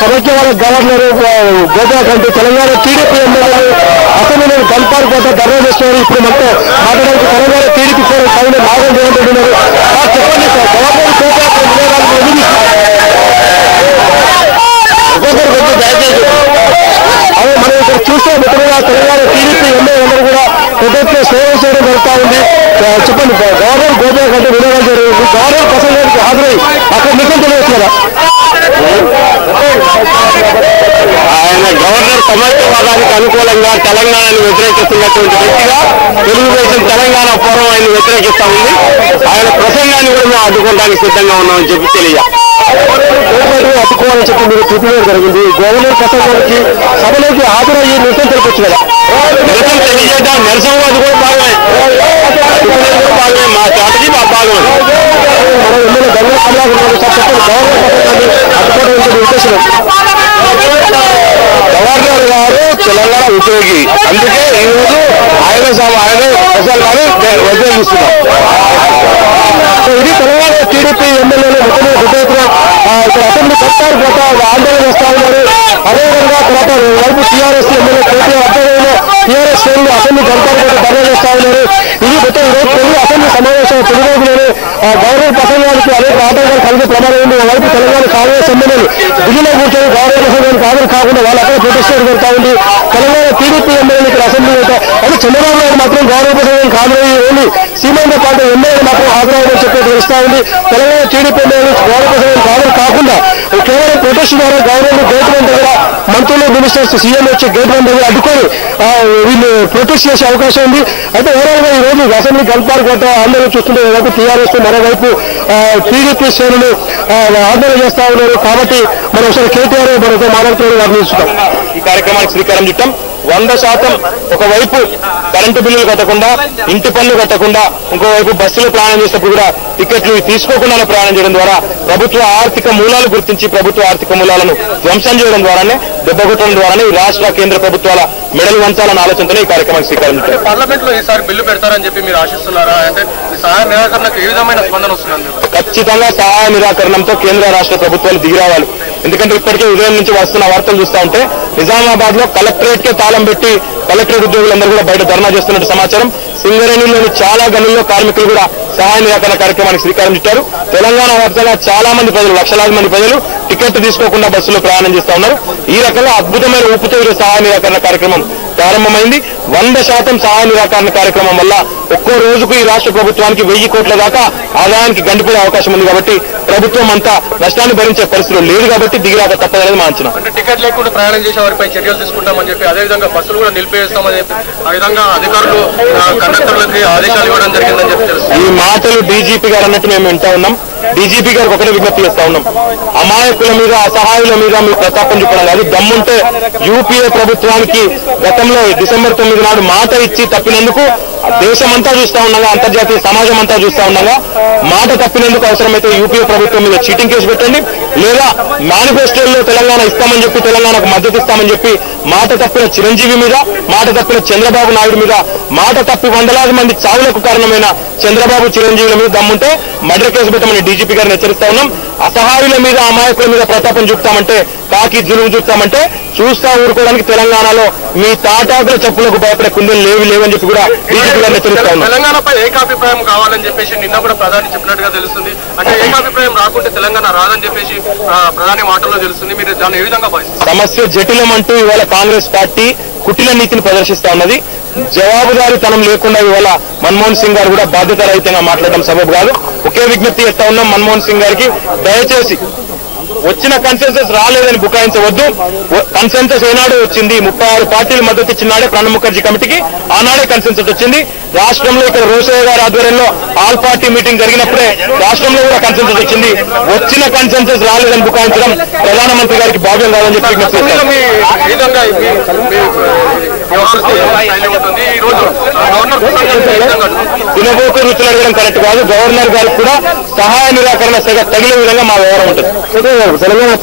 సమైక్యవాద governor Godavari కంటే Telangana TDP ఎమ్మెల్యేలు అసెంబ్లీలో గల్పార్ కోట ధర్నా చేస్తున్నారు. ఇప్పుడు మనతో మాట్లాడడానికి తెలంగాణ టీడీపీ పైన నాగం చేయంటున్నారు. చెప్పండి సార్, గవర్నర్ దయచేసి అదే మనం ఇక్కడ చూస్తే మొత్తంగా తెలంగాణ టీడీపీ ఎమ్మెల్యేలందరూ కూడా ప్రభుత్వం సేవ చేయడం జరుగుతూ ఉంది. చెప్పండి, గవర్నర్ గోదావరి కంటే వినియోగం జరిగింది. గవర్నర్ ప్రసంగానికి హాజరై అక్కడ నిజం తెలియచ్చు కదా. ఆయన గవర్నర్ సమైక్యవాదానికి అనుకూలంగా తెలంగాణను వ్యతిరేకిస్తున్నటువంటి వ్యక్తిగా తెలుగుదేశం తెలంగాణ ఫోరం ఆయన వ్యతిరేకిస్తా ఉంది. ఆయన ప్రసంగాన్ని కూడా మేము అడ్డుకోవడానికి సిద్ధంగా ఉన్నామని చెప్పి అడ్డుకోవాలని చెప్పి మీరు చూపించడం జరిగింది. గవర్నర్ ప్రసంగానికి సభలోకి హాజరయ్యి నిరసన తెలపచ్చు కదా. నిరసన తెలియజేద్దాం, నిరసన అది కూడా భాగమే, మా స్ట్రాటజీ మా భాగమే. మనం ఎమ్మెల్యే గవర్నర్ గవర్నర్ ప్రసంగాన్ని అడ్డుకోవడం ఉద్దేశం. గవర్నర్ గారు తెలంగాణ ఉద్యోగి, అందుకే ఈరోజు ఆయన ప్రసంగాన్ని వ్యతిరేకిస్తున్నాం. ఇది తెలంగాణ టీడీపీ ఎమ్మెల్యేలు మొత్తం పెద్ద ఎత్తున ఇక్కడ అసెంబ్లీ కట్టారు పోతా ఆందోళన చేస్తా ఉన్నారు. అదేవిధంగా తర్వాత వైపు టీఆర్ఎస్ ఎమ్మెల్యే కేటీఆర్ ఆధ్వర్యంలో టీఆర్ఎస్ శ్రేణులు అసెంబ్లీ కట్టారు పోతా ధర్నా చేస్తా ఉన్నారు. ఇది మొత్తం ఈరోజు తెలుగు అసెంబ్లీ సమావేశం తొలి రోజులోనే గవర్నర్ ప్రసంగానికి అనేక ఆటంకాలు కలిగే ప్రమాదం ఉంది. వైపు తెలంగాణ కాంగ్రెస్ ఎమ్మెల్యేలు ఢిల్లీలో కూర్చొని గవర్నర్ ప్రసంగానికి హాజరు కాకుండా వాళ్ళు అక్కడ ప్రొటెస్ట్ జరుగుతూ ఉంది. తెలంగాణ టీడీపీ ఎమ్మెల్యేలు ఇక్కడ అసెంబ్లీ అయితే చంద్రబాబు నాయుడు మాత్రం గవర్నర్ ప్రసంగానికి హాజరయ్యి ఓన్లీ సీఎంతో పాటు ఎమ్మెల్యేలు మాత్రం హాజరయ్యని చెప్పి తెలుస్తా ఉంది. తెలంగాణ టీడీపీ ఎమ్మెల్యేలు గవర్నర్ ప్రసంగానికి హాజరు కాకుండా కేవలం ప్రొటెస్ట్ ద్వారా గవర్నర్ గేట్ వన్ దగ్గర మంత్రులు మినిస్టర్స్ సీఎం వచ్చి గేట్ వన్ దగ్గర అడ్డుకొని వీళ్ళు ప్రొటెస్ట్ చేసే అవకాశం ఉంది. అయితే ఓవరాల్ గా ఈ రోజు అసెంబ్లీ గల్పార్ కోట ఆందోళన చూస్తుంటే ఒకవైపు టీఆర్ఎస్ మరోవైపు టీడీపీ శ్రేణులు ఆందోళన చేస్తా ఉన్నారు. కాబట్టి మనం ఒకసారి కేటీఆర్ మనతో మాట్లాడుతున్నారు వారిని చూస్తాం. ఈ కార్యక్రమానికి శ్రీకారం చుట్టాం. 100% ఒకవైపు కరెంటు బిల్లులు కట్టకుండా, ఇంటి పన్ను కట్టకుండా, ఇంకోవైపు బస్సులు ప్రయాణం చేసినప్పుడు కూడా టికెట్లు తీసుకోకుండానే ప్రయాణం చేయడం ద్వారా ప్రభుత్వ ఆర్థిక మూలాలు గుర్తించి ప్రభుత్వ ఆర్థిక మూలాలను ధ్వంసం చేయడం ద్వారానే, దెబ్బకొట్టడం ద్వారానే ఈ రాష్ట్ర కేంద్ర ప్రభుత్వాల మెడలు వంచాలన్న ఆలోచనతోనే ఈ కార్యక్రమానికి శ్రీకారం చుట్టారు. పార్లమెంట్ లో ఈసారి బిల్లు పెడతారని చెప్పి మీరు ఆశిస్తున్నారా? అంటే సహాయ నిరాకరణకు ఏ విధమైన స్పందన వస్తుంది? ఖచ్చితంగా సహాయ నిరాకరణంతో కేంద్ర రాష్ట్ర ప్రభుత్వాలు దిగి రావాలి. ఎందుకంటే ఇప్పటికే ఉదయం నుంచి వస్తున్న వార్తలు చూస్తూ ఉంటే నిజామాబాద్ లో కలెక్టరేట్ కే తాళం పెట్టి కలెక్టరేట్ ఉద్యోగులందరూ కూడా బయట ధర్నా చేస్తున్నట్టు సమాచారం. సింగరేణిలోని చాలా గనుల్లో కార్మికులు కూడా సహాయ నిరాకరణ కార్యక్రమానికి శ్రీకారం చుట్టారు. తెలంగాణ వ్యాప్తంగా చాలా మంది ప్రజలు, లక్షలాది మంది ప్రజలు టికెట్ తీసుకోకుండా బస్సులో ప్రయాణం చేస్తా ఉన్నారు. ఈ రకంగా అద్భుతమైన ఊపుతో సహాయ నిరాకరణ కార్యక్రమం ప్రారంభమైంది. 100% సహాయ నిరాకరణ కార్యక్రమం వల్ల ఒక్కో రోజుకు ఈ రాష్ట్ర ప్రభుత్వానికి 1000 కోట్ల దాకా ఆదాయానికి గండిపడే అవకాశం ఉంది. కాబట్టి ప్రభుత్వం అంతా నష్టాన్ని భరించే పరిస్థితులు లేదు కాబట్టి దిగిరాక తప్పదనేది మా అంచనా. అంటే టికెట్ లేకుండా ప్రయాణం చేసే వారిపై చర్యలు తీసుకుంటామని చెప్పి, అదేవిధంగా బస్సులు కూడా నిలిపేస్తామని చెప్పి ఆ విధంగా అధికారులు కండక్టర్లకి ఆదేశాలు ఇవ్వడం జరిగిందని చెప్పి తెలుసు. ఈ మాటలు డీజీపీ గారు అన్నట్టు మేము వింటా ఉన్నాం. డీజీపీ గారికి ఒకటే విజ్ఞప్తి చేస్తా ఉన్నాం, అమాయకుల మీద, అసహాయుల మీద మీ ప్రతాపం చూపడం కాదు. దమ్ముంటే యూపీఏ ప్రభుత్వానికి గతంలో డిసెంబర్ 9 నాడు మాట ఇచ్చి తప్పినందుకు దేశమంతా చూస్తా ఉండగా, అంతర్జాతీయ సమాజం అంతా చూస్తా ఉండగా మాట తప్పినందుకు అవసరమైతే యూపీఏ ప్రభుత్వం మీద చీటింగ్ కేసు పెట్టండి, లేదా మేనిఫెస్టోలో తెలంగాణ ఇస్తామని చెప్పి, తెలంగాణకు మద్దతు ఇస్తామని చెప్పి మాట తప్పిన చిరంజీవి మీద, మాట తప్పిన చంద్రబాబు నాయుడు మీద, మాట తప్పి వందలాది మంది చావులకు కారణమైన చంద్రబాబు, చిరంజీవుల మీద దమ్ముంటే మర్డర్ కేసు పెట్టమని డీజీపీ గారిని హెచ్చరిస్తా ఉన్నాం. అసహాయుల మీద, అమాయకుల మీద ప్రతాపం చూపుతామంటే, కాకి జులుగు చూపుతామంటే చూస్తా ఊరుకోవడానికి తెలంగాణలో మీ తాటాకుల చెప్పులకు భయపడే కుండలు లేవని చెప్పి కూడా డీజీపీ గారిని హెచ్చరిస్తా ఉన్నాం. తెలంగాణపై ఏకాభిప్రాయం కావాలని చెప్పేసి నిన్న కూడా ప్రధాని చెప్పినట్టుగా తెలుస్తుంది. అంటే ఏకాభిప్రాయం రాకుంటే తెలంగాణ రాదని చెప్పేసి ప్రధాని మాటల్లో తెలుస్తుంది. మీరు దాన్ని ఏ విధంగా భావిస్తారు? సమస్య జటిలం అంటూ ఇవాళ కాంగ్రెస్ పార్టీ కుటిల నీతిని ప్రదర్శిస్తా ఉన్నది. జవాబుదారీతనం లేకుండా ఇవాళ మన్మోహన్ సింగ్ గారు కూడా బాధ్యత రహితంగా మాట్లాడడం సబబు కాదు. ఒకే విజ్ఞప్తి చేస్తా ఉన్నాం మన్మోహన్ సింగ్ గారికి, దయచేసి వచ్చిన కన్సెన్సస్ రాలేదని బుకాయించవద్దు. కన్సెన్సస్ ఏనాడు వచ్చింది? 36 పార్టీలు మద్దతు ఇచ్చినాడే ప్రణబ్ ముఖర్జీ కమిటీకి, ఆనాడే కన్సెన్సస్ వచ్చింది. రాష్ట్రంలో ఇక్కడ రోసయ్య గారి ఆధ్వర్యంలో ఆల్ పార్టీ మీటింగ్ జరిగినప్పుడే రాష్ట్రంలో కూడా కన్సెన్సస్ వచ్చింది. వచ్చిన కన్సెన్సస్ రాలేదని బుకాయించడం ప్రధానమంత్రి గారికి భావ్యం కాదని చెప్పి విజ్ఞప్తి చేస్తాం. తినబోతూ రుచులు అడగడం కరెక్ట్ కాదు. గవర్నర్ గారికి కూడా సహాయ నిరాకరణ సెగ తగిలే విధంగా మా వ్యవహారం ఉంటుంది. తెలంగాణ